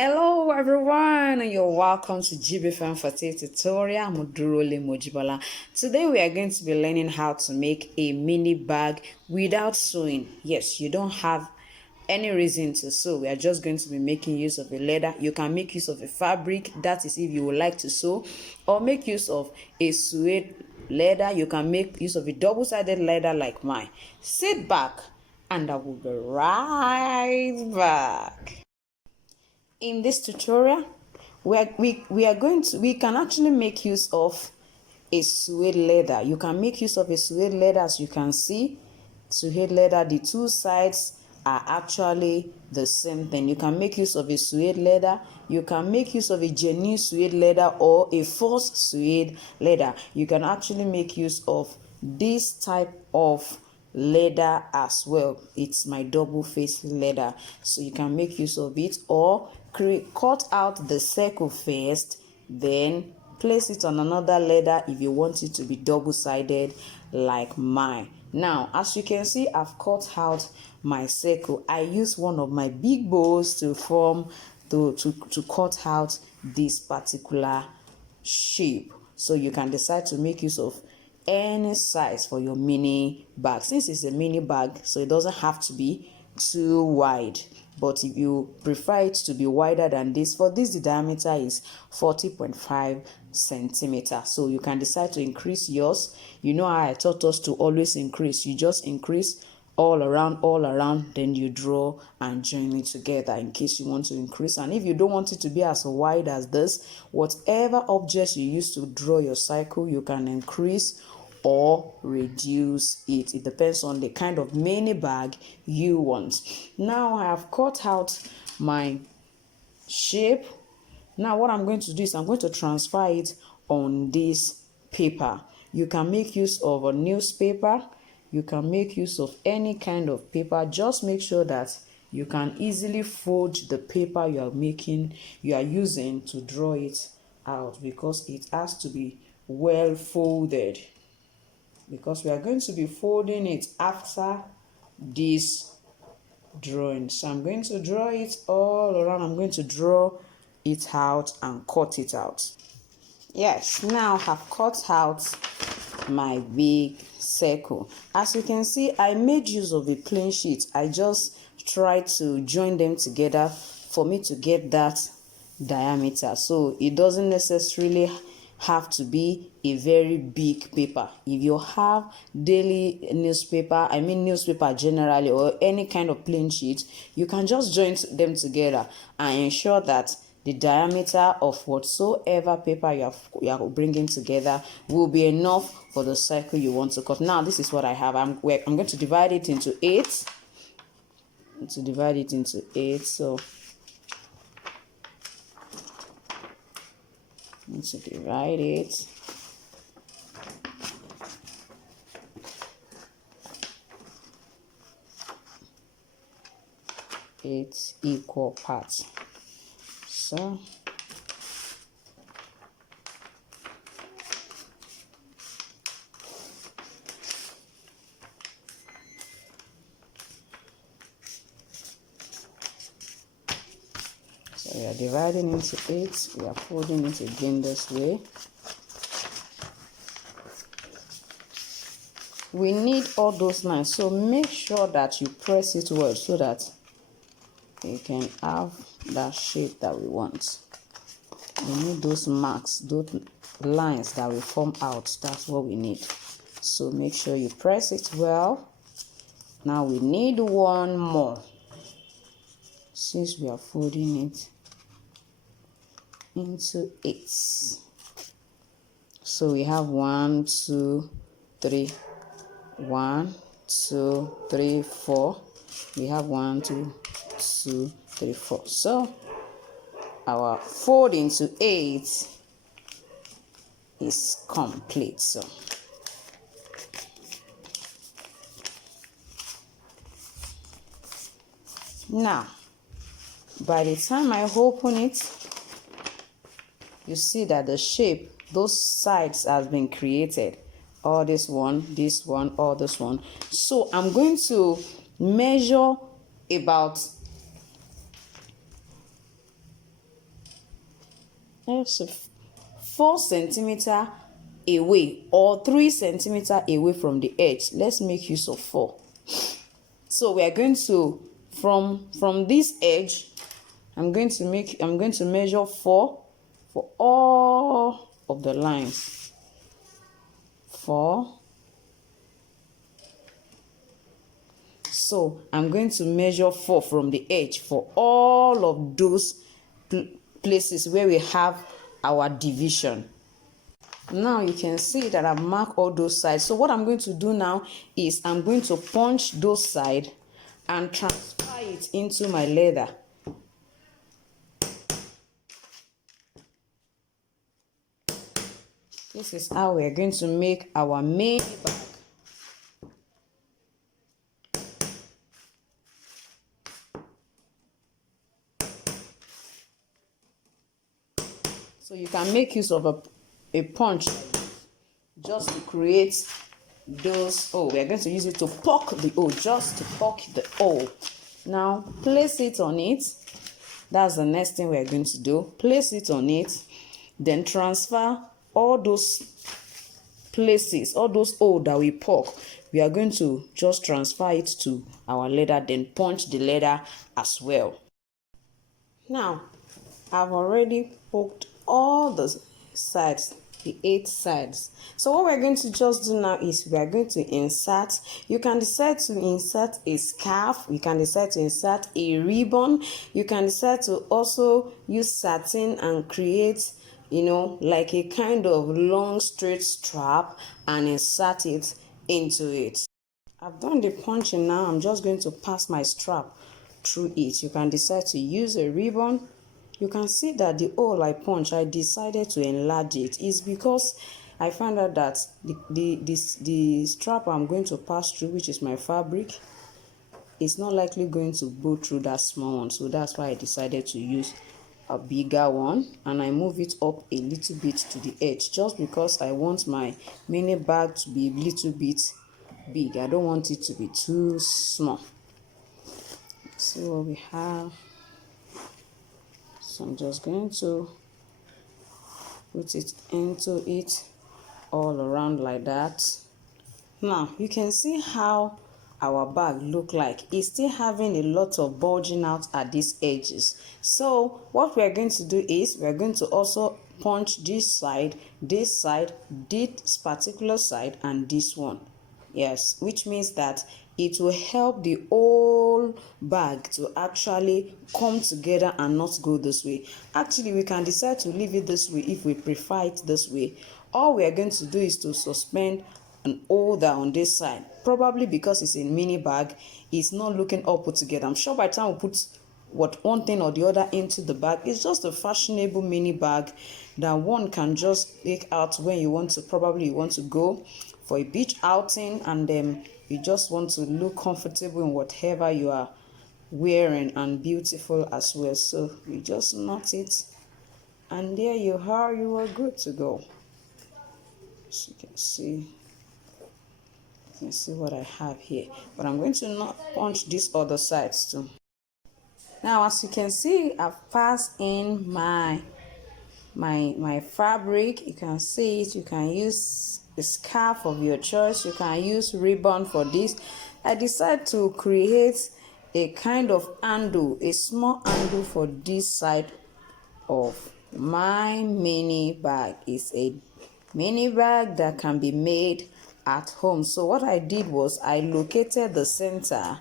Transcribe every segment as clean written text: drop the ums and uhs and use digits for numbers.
Hello everyone, and you're welcome to Jibbyfem Forte tutorial. I'm Odurole Mojibala. Today we are going to be learning how to make a mini bag without sewing. Yes, you don't have any reason to sew. We are just going to be making use of a leather. You can make use of a fabric, that is if you would like to sew, or make use of a suede leather. You can make use of a double-sided leather like mine. Sit back and I will be right back. In this tutorial, we can actually make use of a suede leather. You can make use of a suede leather. As you can see, suede leather, the two sides are actually the same thing. You can make use of a suede leather. You can make use of a genuine suede leather or a false suede leather. You can actually make use of this type of leather as well. It's my double face leather, so you can make use of it, or cut out the circle first, then place it on another leather if you want it to be double-sided like mine. Now, as you can see, I've cut out my circle. I use one of my big bows to form to cut out this particular shape. So you can decide to make use of any size for your mini bag. Since it's a mini bag, so it doesn't have to be too wide, but if you prefer it to be wider than this, for this the diameter is 40.5 centimeters. So you can decide to increase yours. You know how I taught us to always increase. You just increase all around, then you draw and join it together in case you want to increase. And if you don't want it to be as wide as this, whatever objects you use to draw your cycle, you can increase or reduce it. It depends on the kind of mini bag you want. Now I have cut out my shape. Now what I'm going to do is I'm going to transfer it on this paper. You can make use of a newspaper. You can make use of any kind of paper. Just make sure that you can easily fold the paper you are using to draw it out, because it has to be well folded, because we are going to be folding it after this drawing. So I'm going to draw it all around. I'm going to draw it out and cut it out. Yes, now I've cut out my big circle. As you can see, I made use of a plain sheet. I just tried to join them together for me to get that diameter. So it doesn't necessarily have to be a very big paper. If you have daily newspaper, newspaper generally, or any kind of plain sheet, you can just join them together and ensure that the diameter of whatsoever paper you are bringing together will be enough for the circle you want to cut. Now this is what I have. I'm going to divide it into 8. So let's divide it. It's equal parts. So we are dividing into 8. We are folding it again this way. We need all those lines, so make sure that you press it well so that you can have that shape that we want. We need those marks, those lines that will form out. That's what we need. So make sure you press it well. Now we need one more, since we are folding it into 8. So we have 1, 2, 3. 1, 2, 3, 4. We have 1, 2, 3, 4. So our fold into 8 is complete. So now, by the time I open it, you see that the shape, those sides has been created. All this one, all this one. So I'm going to measure about There's a 4 centimeter away or 3 centimeter away from the edge. Let's make use of 4. So we are going to from this edge, I'm going to measure 4 for all of the lines. 4. So I'm going to measure 4 from the edge for all of those places where we have our division. Now you can see that I've marked all those sides. So what I'm going to do now is I'm going to punch those sides and transfer it into my leather. This is how we're going to make our main bag. So you can make use of a punch just to create those. Oh, we are going to use it to poke the hole, just to poke the hole. Now place it on it. That's the next thing we are going to do. Place it on it, then transfer all those places, all those holes that we poke. We are going to just transfer it to our leather, then punch the leather as well. Now I've already poked all the sides, the 8 sides. So what we're going to just do now is we are going to insert. You can decide to insert a scarf, you can decide to insert a ribbon, you can decide to also use satin and create, like a kind of long straight strap and insert it into it. I've done the punching. Now I'm just going to pass my strap through it. You can decide to use a ribbon. You can see that the hole I punch, I decided to enlarge it. It's because I found out that the strap I'm going to pass through, which is my fabric, is not likely going to go through that small one. So that's why I decided to use a bigger one, and I move it up a little bit to the edge, just because I want my mini bag to be a little bit big. I don't want it to be too small. See what we have. So I'm just going to put it into it all around like that. Now you can see how our bag look like. It's still having a lot of bulging out at these edges. So what we are going to do is we are going to also punch this side, this particular side, and this one. Yes, which means that it will help the whole bag to actually come together and not go this way. Actually, we can decide to leave it this way if we prefer it this way. All we are going to do is to suspend an holder on this side. Probably because it's a mini bag, it's not looking all put together. I'm sure by the time we put one thing or the other into the bag, it's just a fashionable mini bag that one can just take out when you want to, probably you want to go for a beach outing, and then you just want to look comfortable in whatever you are wearing and beautiful as well. So you just knot it, and there you are good to go. So you can see what I have here, but I'm going to not punch these other sides too. Now as you can see, I've passed in my fabric. You can see it. You can use a scarf of your choice, you can use ribbon for this. I decided to create a kind of handle, a small handle for this side of my mini bag. It's a mini bag that can be made at home. So what I did was I located the center,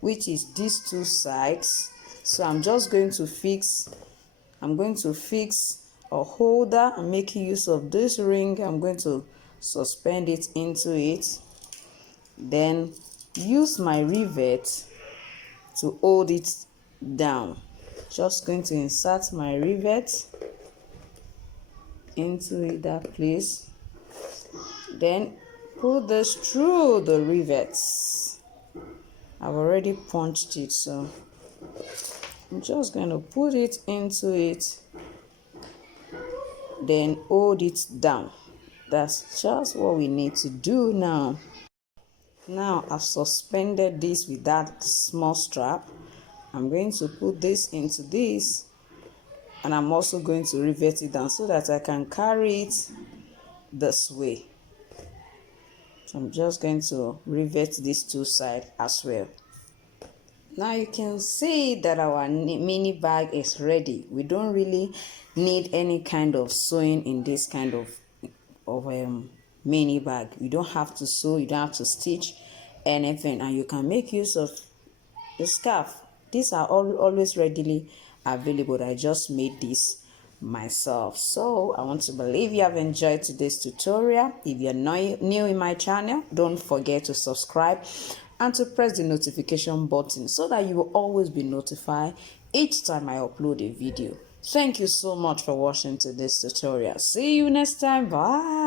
which is these 2 sides. So I'm just going to fix a holder and make use of this ring. I'm going to suspend it into it, then use my rivet to hold it down. Just going to insert my rivet into that place, then put this through the rivets. I've already punched it, so I'm just going to put it into it, then hold it down. That's just what we need to do now. Now I've suspended this with that small strap. I'm going to put this into this, and I'm also going to rivet it down so that I can carry it this way. So I'm just going to rivet these two sides as well. Now you can see that our mini bag is ready. We don't really need any kind of sewing in this kind of mini bag. You don't have to sew, you don't have to stitch anything, and you can make use of the scarf. These are always readily available. I just made this myself. So I want to believe you have enjoyed today's tutorial. If you're new in my channel, don't forget to subscribe and to press the notification button so that you will always be notified each time I upload a video. Thank you so much for watching today's tutorial. See you next time. Bye.